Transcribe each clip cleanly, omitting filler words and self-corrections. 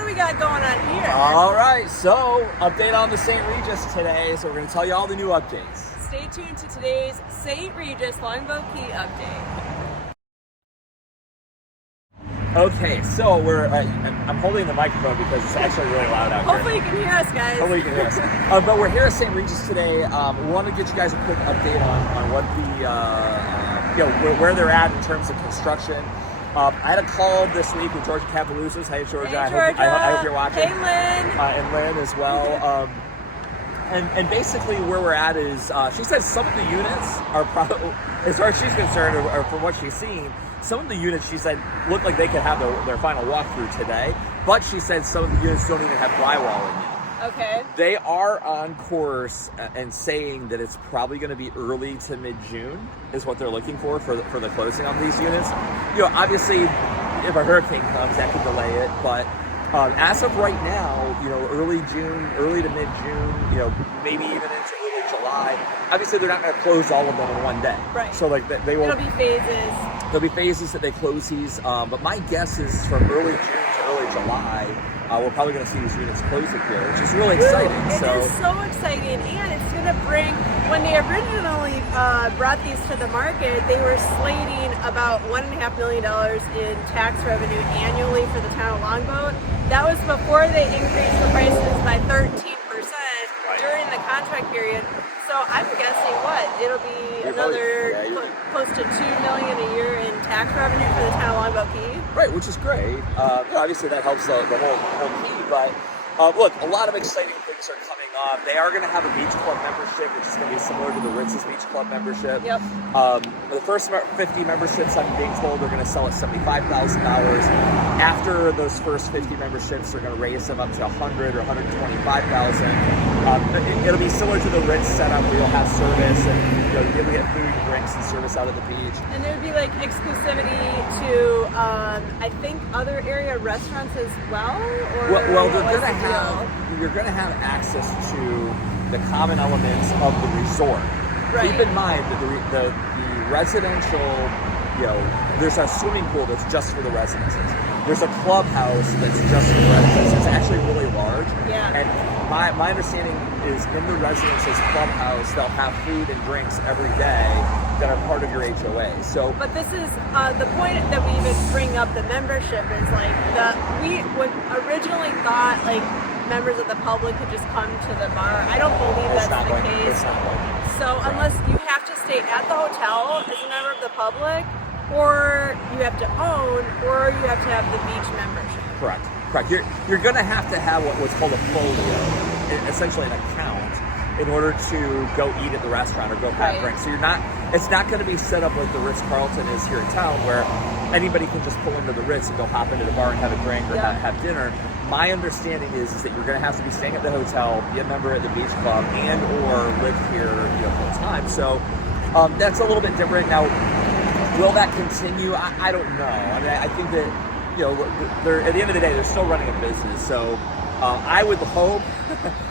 do we got going on here? All right, so update on the St. Regis today. So we're going to tell you all the new updates. Stay tuned to today's St. Regis Longboat Key update. Okay, so I'm holding the microphone because it's actually really loud out Hopefully here. you can hear us, guys. Hopefully you can hear us. But we're here at St. Regis today. We want to get you guys a quick update on what where they're at in terms of construction. I had a call this week with Georgia Capaluzas. Hey, Georgia. Hey, Georgia. I hope you're watching. Hey, Lynn. And Lynn as well. And basically where we're at is, she said some of the units are probably, as far as she's concerned, or from what she's seen, some of the units, she said, look like they could have their final walkthrough today. But she said some of the units don't even have drywall in yet. Okay. They are on course and saying that it's probably going to be early to mid-June is what they're looking for the closing on these units. You know, obviously, if a hurricane comes, that could delay it. But as of right now, you know, early to mid-June, you know, maybe even into early July. Obviously, they're not going to close all of them in one day. Right. So like they will. It'll be phases. There'll be phases that they close these. But my guess is from early June to early July. We're probably going to see these units close here, which is really exciting. It is so exciting, and it's going to bring, when they originally brought these to the market, they were slating about $1.5 million in tax revenue annually for the town of Longboat. That was before they increased the prices by 13% during the contract period. So I'm guessing it'll be another close to $2 million a year in tax revenue for the town of Longboat Key. Right, which is great. Obviously, that helps the whole key. But look, a lot of exciting things are coming up. They are going to have a beach club membership, which is going to be similar to the Ritz's beach club membership. Yep. The first 50 memberships, I'm being told, they're going to sell at $75,000. After those first 50 memberships, they're going to raise them up to $100,000 or $125,000. It'll be similar to the Ritz setup where you'll have service and you'll be able to get food and drinks and service out of the beach. And there would be like exclusivity to, I think, other area restaurants as well. Or well, you're going to have access to the common elements of the resort. Right. Keep in mind that the residential, you know, there's a swimming pool that's just for the residences. There's a clubhouse that's just for the residences. It's actually really large. Yeah. And my understanding is in the residences clubhouse, they'll have food and drinks every day that are part of your HOA. So, but this is the point that we even bring up the membership is like we would originally thought like members of the public could just come to the bar. I don't believe that's the case. So unless you have to stay at the hotel as a member of the public, or you have to own, or you have to have the beach membership. Correct. You're going to have what's called a folio, essentially an account, in order to go eat at the restaurant or go have drinks. So it's not going to be set up like the Ritz-Carlton is here in town, where anybody can just pull into the Ritz and go hop into the bar and have a drink or have dinner. My understanding is that you're going to have to be staying at the hotel, be a member at the beach club, and or live here full time. So that's a little bit different. Now, will that continue? I don't know. I mean, I think that they're at the end of the day, they're still running a business. So I would hope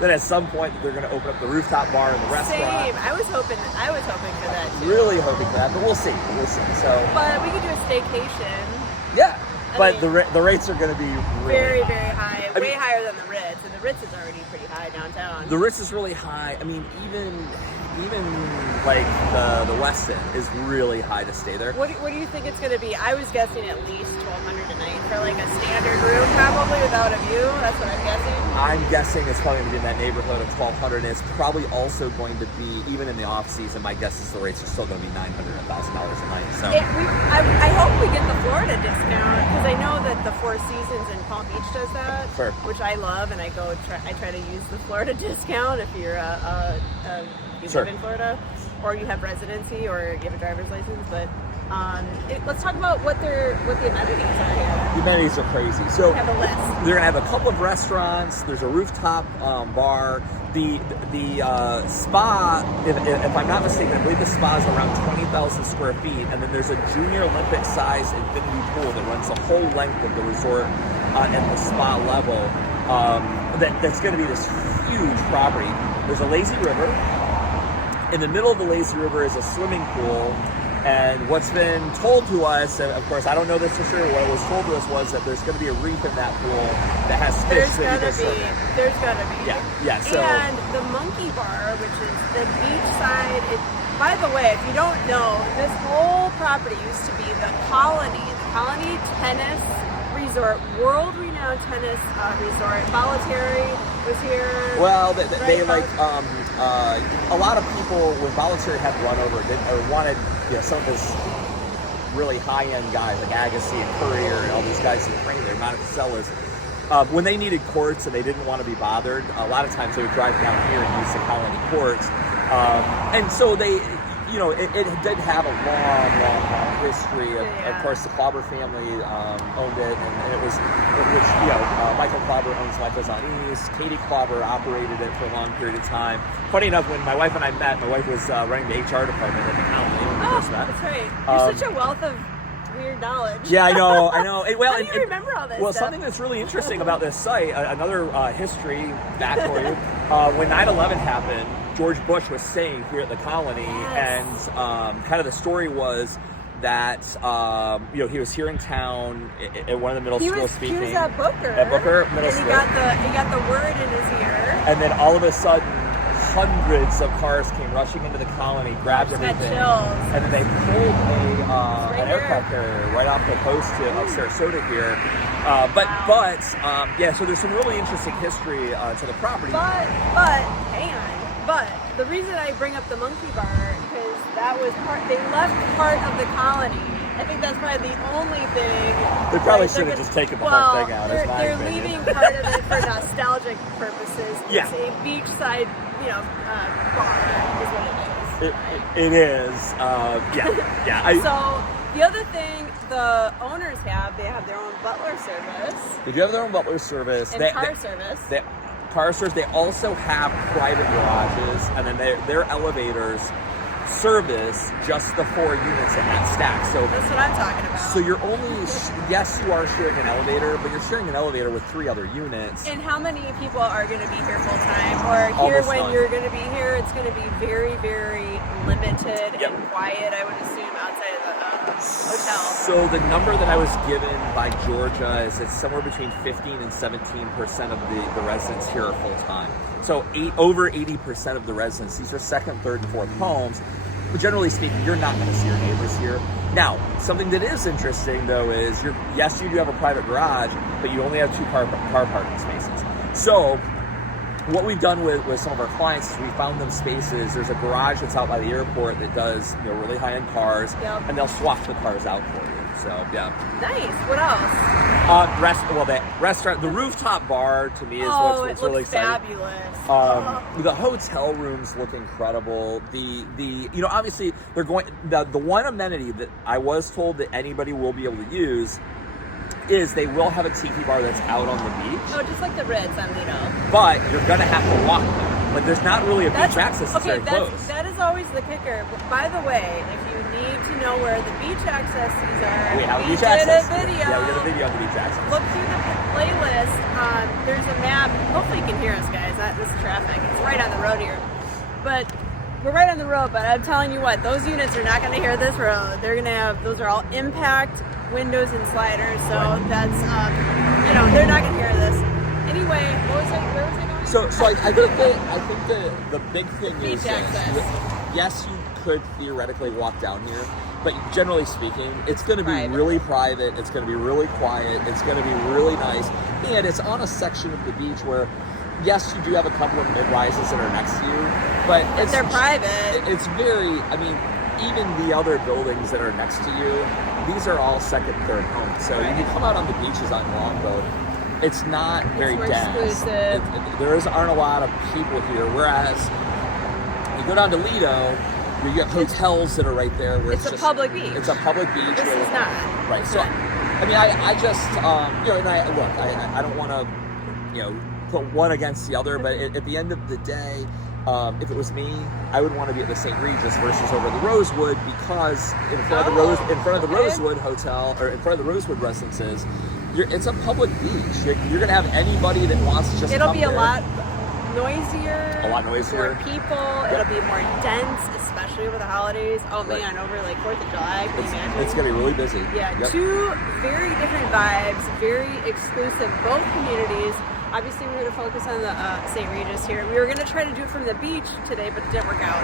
that at some point they're going to open up the rooftop bar and the restaurant. Same. I was hoping for that too. Really hoping for that, but we'll see. So. But we could do a staycation. Yeah. But the rates are going to be really very high, way higher than the Ritz, and the Ritz is already pretty high downtown. The Ritz is really high. I mean, even like the Westin is really high to stay there. What do you think it's going to be? I was guessing at least $1,200 a night for like a standard room, probably without a view. That's what I'm guessing. I'm guessing it's probably going to be in that neighborhood of $1,200, and it's probably also going to be, even in the off season, my guess is the rates are still going to be $900 to $1,000 a night. So I hope we get the Florida discount, because I know that the Four Seasons in Palm Beach does that, which I love, and I try to use the Florida discount if you're you live in Florida, or you have residency, or you have a driver's license. But let's talk about what the amenities are here. The amenities are crazy. So have a list. They're gonna have a couple of restaurants. There's a rooftop bar. The spa, if I'm not mistaken, I believe the spa is around 20,000 square feet, and then there's a junior Olympic size infinity pool that runs the whole length of the resort at the spa level. That's going to be this huge property. There's a lazy river. In the middle of the lazy river is a swimming pool. And what's been told to us, and of course I don't know this for sure, what was told to us was that there's going to be a reef in that pool that has fish that you go surfing. There's gonna be. Yeah. So, and the monkey bar, which is the beachside. By the way, if you don't know, this whole property used to be the Colony Tennis Resort, world-renowned tennis resort. Bolletary was here. Well, they like a lot of people when Bolletary had run over or wanted some of this really high-end guys like Agassi and Courier and all these guys who trained there, Monticello's. When they needed courts and they didn't want to be bothered, a lot of times they would drive down here and use the Colony courts. And so they, it did have a long history. Of course, the Klauber family owned it, and it was, Michael Klauber owns Michael's on East. Katie Klauber operated it for a long period of time. Funny enough, when my wife and I met, my wife was running the HR department at the Colony when we first met. That's right. You're such a wealth of weird knowledge. Yeah, I know. How do you remember all this stuff? Something that's really interesting about this site, another history back for you, when 9/11 happened, George Bush was staying here at the Colony, yes. and kind of the story was that he was here in town at one of the middle schools speaking. He was at Booker. At Booker Middle School. He got the word in his ear. And then all of a sudden, hundreds of cars came rushing into the Colony, grabbed everything, and then they pulled an aircraft carrier right off the coast of Sarasota here. So there's some really interesting history to the property. But hang on. But the reason I bring up the monkey bar because that was they left part of the Colony. I think that's probably the only thing. They probably should have just taken the whole thing out. They're leaving part of it for nostalgic purposes. Yeah. It's a beachside, bar is what it is. It is. Yeah. So the other thing the owners they have their own butler service. They do have their own butler service. And car service. Car service. They also have private garages, and then their elevators service just the 4 units in that stack. So that's what I'm talking about. So you're yes, you are sharing an elevator, but you're sharing an elevator with 3 other units. And how many people are going to be here full time? Or here Almost when none. you're going to be here, it's going to be very, very limited and quiet, I would assume, outside of the hotel. So the number that I was given by Georgia is it's somewhere between 15 and 17% of the residents here are full time. So over 80% of the residents, these are second, third, and fourth homes. But generally speaking, you're not going to see your neighbors here. Now, something that is interesting, though, is you do have a private garage, but you only have 2 car parking spaces. So what we've done with some of our clients is we found them spaces. There's a garage that's out by the airport that does really high-end cars, and they'll swap the cars out for you. So, yeah. Nice. What else? The restaurant, the rooftop bar to me is what's really exciting. Fabulous. The hotel rooms look incredible. Obviously they're going. The one amenity that I was told that anybody will be able to use is they will have a tiki bar that's out on the beach. Oh, just like the Ritz on Lido. But you're gonna have to walk there. Like there's not really a beach access. It's very close. That is always the kicker. By the way, if you need to know where the beach accesses are, we have a beach access. A video. Yeah, we did a video on the beach access. Look through the playlist. There's a map. Hopefully you can hear us, guys. This traffic. It's right on the road here. But we're right on the road. But I'm telling you what, those units are not going to hear this road. They're going to have. Those are all impact windows and sliders. So that's they're not going to hear this. Anyway, where was I going? So I think the big thing is yes, you could theoretically walk down here, but generally speaking, it's going to be really private. It's going to be really quiet. It's going to be really nice, and it's on a section of the beach where, yes, you do have a couple of mid-rises that are next to you, but they're private. It's very. I mean, even the other buildings that are next to you, these are all second, third homes. So you come out on the beaches on Longboat. It's not very dense. Aren't a lot of people here. Whereas you go down to Lido, you get hotels that are right there. Where it's a public beach. It's a public beach. This is not. Right. So, I mean, I just, I don't want to, put one against the other, but at the end of the day, if it was me, I would want to be at the St. Regis versus over the Rosewood because in front of the Rosewood Hotel or in front of the Rosewood residences. It's a public beach. You're going to have anybody that wants to just It'll come be a there. lot noisier. A lot noisier. More people. It'll be more dense, especially over the holidays. Oh man, over like 4th of July, can you imagine? It's going to be really busy. Yeah, two very different vibes, very exclusive, both communities. Obviously, we're going to focus on the St. Regis here. We were going to try to do it from the beach today, but it didn't work out.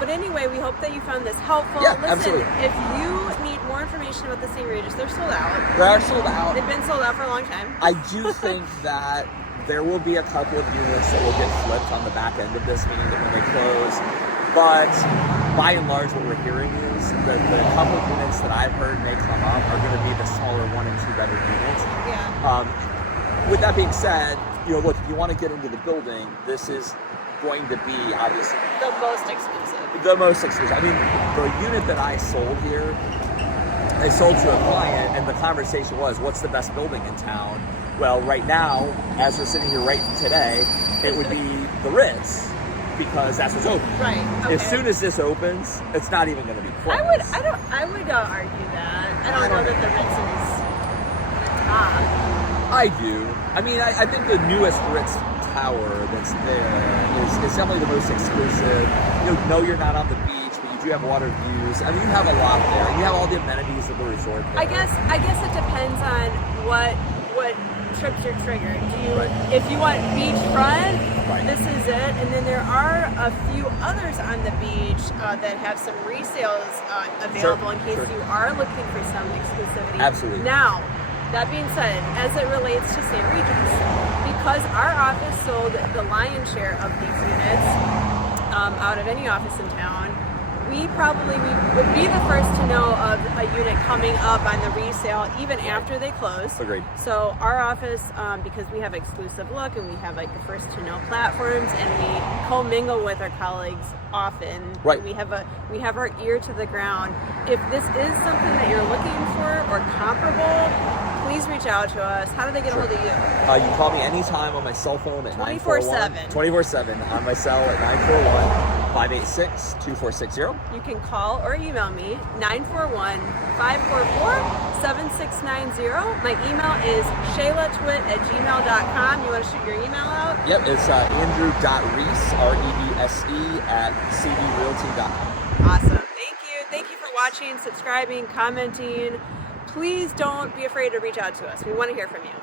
But anyway, we hope that you found this helpful. Yeah, Listen, absolutely. if you need more information about the St. Regis, they're sold out. They are sold out. They've been sold out for a long time. I do think that there will be a couple of units that will get flipped on the back end of this, meaning that when they close. But by and large, what we're hearing is that the couple of units that I've heard may come up are going to be the smaller 1 and 2 bedroom units. Yeah. With that being said, look, if you want to get into the building, this is going to be obviously the most exclusive. The most exclusive. I mean, the unit that I sold here, I sold to a client, and the conversation was, what's the best building in town? Well, right now, as we're sitting here right today, it would be the Ritz, because that's what's open. Right. Okay. As soon as this opens, it's not even going to be close. I would argue that. I don't know that the Ritz is top. I do. I mean, I think the newest Ritz tower that's there is definitely the most exclusive. No, you're not on the beach, but you do have water views. I mean, you have a lot there. You have all the amenities of the resort there. I guess it depends on what trips you're triggered. If you want beachfront, this is it. And then there are a few others on the beach that have some resales available in case you are looking for some exclusivity. Absolutely. Now, that being said, as it relates to St. Regis, because our office sold the lion's share of these units out of any office in town, we would be the first to know of a unit coming up on the resale even after they close. Agreed. So our office, because we have exclusive look and we have like the first to know platforms and we commingle with our colleagues often. Right. We have our ear to the ground. If this is something that you're looking for or comparable, please reach out to us. How do they get a hold of you? You can call me anytime on my cell phone at 24/7. 24/7 on my cell at 941-586-2460. You can call or email me 941-544-7690. My email is shaylatwit@gmail.com. You want to shoot your email out? Yep, it's andrew.reese, R-E-E-S-E, at cdrealty.com. Awesome. Thank you for watching, subscribing, commenting. Please don't be afraid to reach out to us. We want to hear from you.